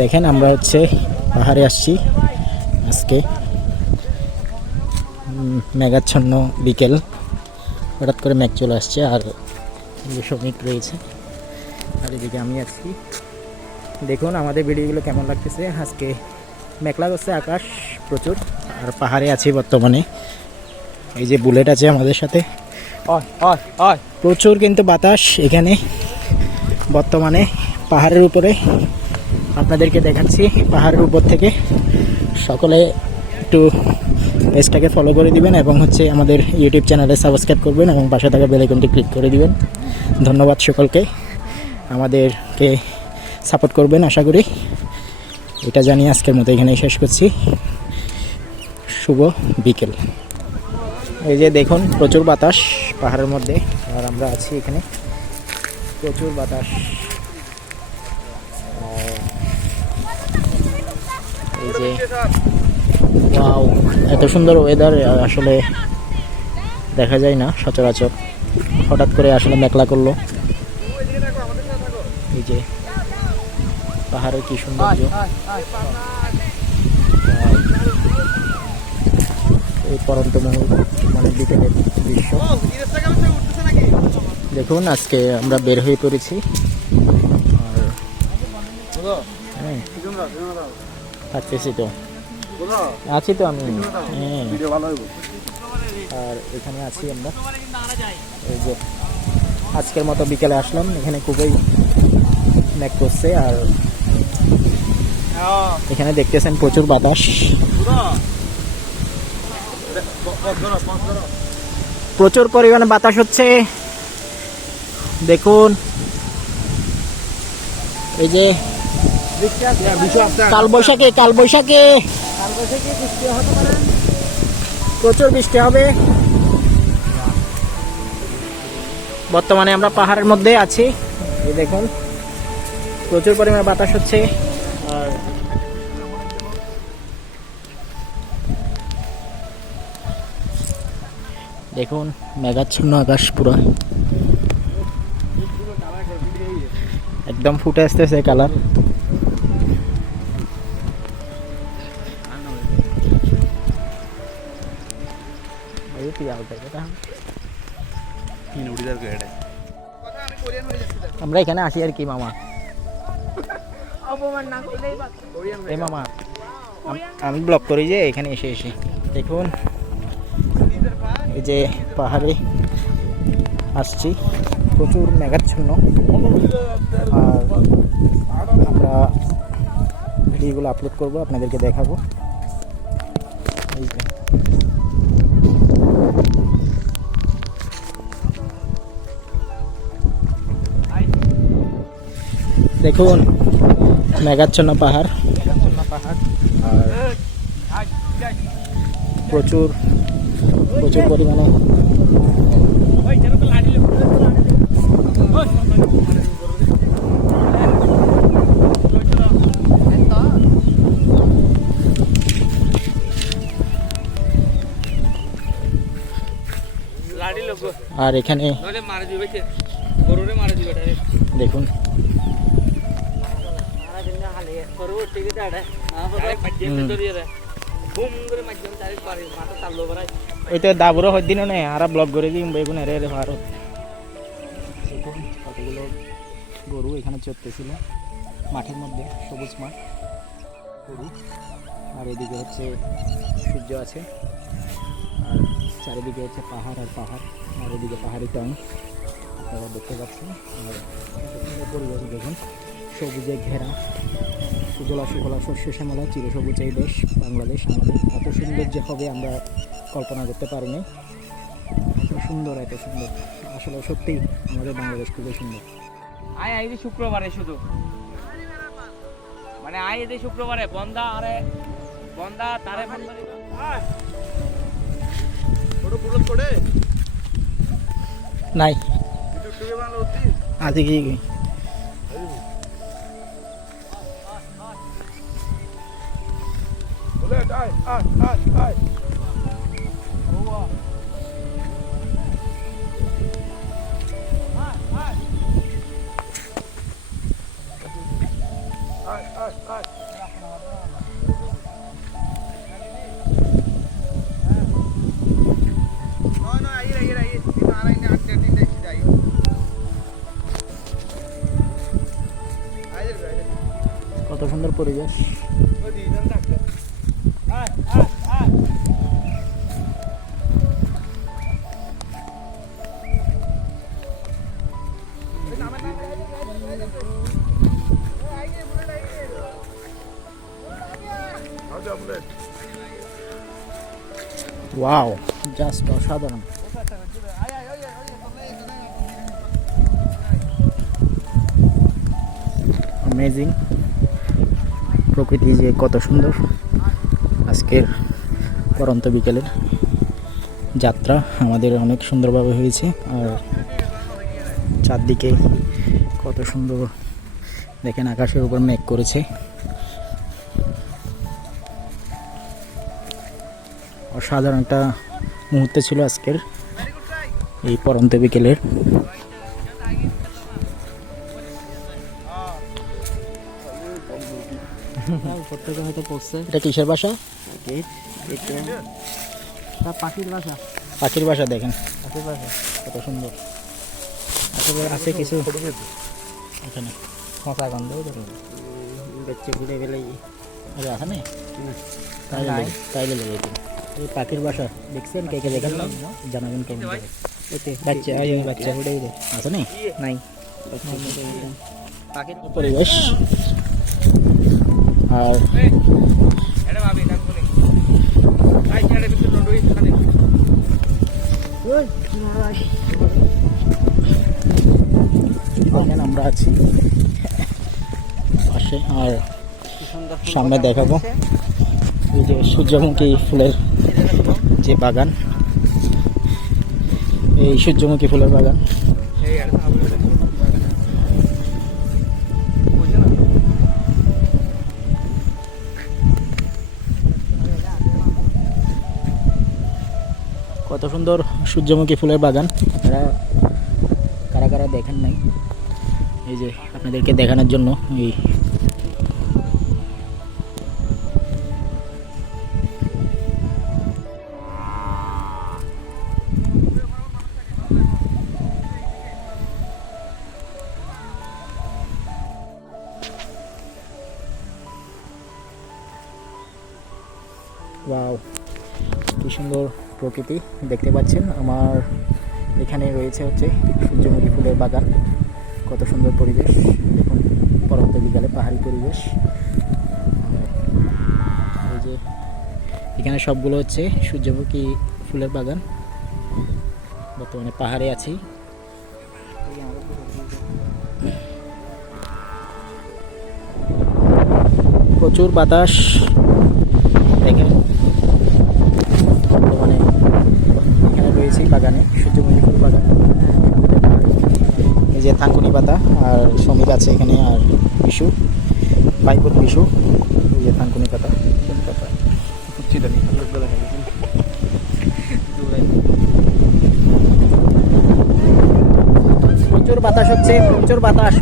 দেখেন আমরা হচ্ছে পাহাড়ে আসছি আজকে, মেঘাচ্ছন্ন বিকেল, হঠাৎ করে মেঘ চলে আসছে আর শ্রমিক রয়েছে আর এদিকে আমি আছি। দেখুন আমাদের ভিডিওগুলো কেমন লাগতেছে। আজকে মেঘলা করছে আকাশ প্রচুর, আর পাহাড়ে আছি বর্তমানে। এই যে বুলেট আছে আমাদের সাথে, প্রচুর কিন্তু বাতাস এখানে বর্তমানে। পাহাড়ের উপরে আপনাদেরকে দেখাচ্ছি, পাহাড়ের উপর থেকে। সকলে একটু পেজটাকে ফলো করে দিবেন এবং হচ্ছে আমাদের ইউটিউব চ্যানেলে সাবস্ক্রাইব করবেন এবং পাশে থাকা বেল আইকনটি ক্লিক করে দিবেন। ধন্যবাদ সকলকে, আমাদেরকে সাপোর্ট করবেন আশা করি। এটা জানিয়ে আজকের মতো এখানেই শেষ করছি। শুভ বিকেল। এই যে দেখুন প্রচুর বাতাস পাহাড়ের মধ্যে, আর আমরা আছি এখানে, প্রচুর বাতাস। এই যে ওয়াও, এত সুন্দর ওয়েদার আসলে দেখা যায় না সচরাচর। হঠাৎ করে আসলে মেঘলা করলো। এই যে পাহাড়ের কি সৌন্দর্য, এই পরন্ত মুহূর্ত মানে বিকেলের দৃশ্য। দেখুন আজকে আমরা বের হয়ে পড়েছি, আর থাকতেছি তো, আছি তো আমি, আর এখানে আছি আমরা। এই যে আজকের মতো বিকেলে আসলাম, এখানে খুবই মেঘ করছে আর এখানে দেখতেছেন প্রচুর বাতাস, প্রচুর পরিমাণে বাতাস হচ্ছে। দেখুন এই যে কালবৈশাখী বৃষ্টি হতে পারে, প্রচুর বৃষ্টি হবে। বর্তমানে আমরা পাহাড়ের মধ্যে আছি, এই দেখুন প্রচুর পরিমাণে বাতাস হচ্ছে। আর দেখুন মেঘাচ্ছন্ন আকাশ, পুরো একদম ফুটে আসতেছে কালার। আমরা এখানে আসি আর কি মামা, এই মামা আমি ব্লগ করি যে এখানে এসে দেখুন এই যে পাহাড়ে আসছি, প্রচুর মেঘাচ্ছন্ন। আর আমরা ভিডিওগুলো আপলোড করব, আপনাদেরকে দেখাবো। দেখুন মেঘাচ্ছন্ন পাহাড়, আর প্রচুর পরিমাণে আর এখানে দেখুন ওই তো দাবুরও হদিনও নেই, আর ব্লগ করে দিই বেগুন এরে ভারত। দেখুন কতগুলো গরু এখানে চড়তেছিল মাঠের মধ্যে, সবুজ মাঠ, গরু। আর এদিকে হচ্ছে সূর্য আছে, আর চারিদিকে হচ্ছে পাহাড় আর পাহাড়, আর এদিকে পাহাড়ি টাউন আপনারা দেখতে পাচ্ছেন। আর পরিবেশ দেখুন, সবুজে ঘেরা, সুজলা সুফলা শস্য শ্যামলা, চিরসবুজ এই দেশ বাংলাদেশ আমাদের। এত সুন্দর যে হবে আমরা কল্পনা করতে পারিনি। এত সুন্দর আসলে সত্যি আমাদের বাংলাদেশ খুবই সুন্দর। আই শুক্রবারে শুধু মানে শুক্রবারে বন্ধা তারে নাই আজকে কি কত সুন্দর পরিবেশ। ওয়াও, জাস্ট অসাধারণ। অ্যামেজিং। প্রকৃতি যে কত সুন্দর। আজকের পরন্ত বিকেলের যাত্রা আমাদের অনেক সুন্দরভাবে হয়েছে। আর চারদিকে কত সুন্দর দেখেন, আকাশের উপর মেঘ করেছে। অসাধারণ একটা মুহূর্ত ছিল আজকের এই পরন্ত বিকেলের। এটা কিসের বাসা? পাখির বাসা। পাখির বাসা দেখেন, পাখির বাসা কত সুন্দর। আসলে আছে কিছু এখানে মশা গন্ধ বেচে ঘুরে গেলে এখানে তাইলে লেগে এই পাখির বাসা দেখছেন, কে কে দেখেন না জানাবেন কেমন বাচ্চা বাচ্চা ঘুরে আছে না নাই পাখির পরিবেশ। আর আমরা আছি পাশে। আর সামনে দেখাবো এই যে সূর্যমুখী ফুলের যে বাগান, এই সূর্যমুখী ফুলের বাগান। কত সুন্দর সূর্যমুখী ফুলের বাগান। আপনারা কারা কারা দেখেন নাই, এই যে আপনাদেরকে দেখানোর জন্য এই ওয়াও, কি সুন্দর প্রকৃতি দেখতে পাচ্ছেন। আমার এখানে রয়েছে হচ্ছে সূর্যমুখী ফুলের বাগান। কত সুন্দর পরিবেশ দেখুন, পরন্ত বিকালে পাহাড়ি পরিবেশ। এই যে এখানে সবগুলো হচ্ছে সূর্যমুখী ফুলের বাগান। বর্তমানে পাহাড়ে আছি। প্রচুর বাতাস দেখেন। বর্তমানে এখানে রয়েছে বাগানে সূর্যমুখী ফুল বাগান। এই যে থানকুনি পাতা আর শ্রমিক আছে এখানে, আর বিশু বাইপুর বিশু। এই যে থানকুনি পাতা প্রচুর বাতাস হচ্ছে, প্রচুর বাতাস।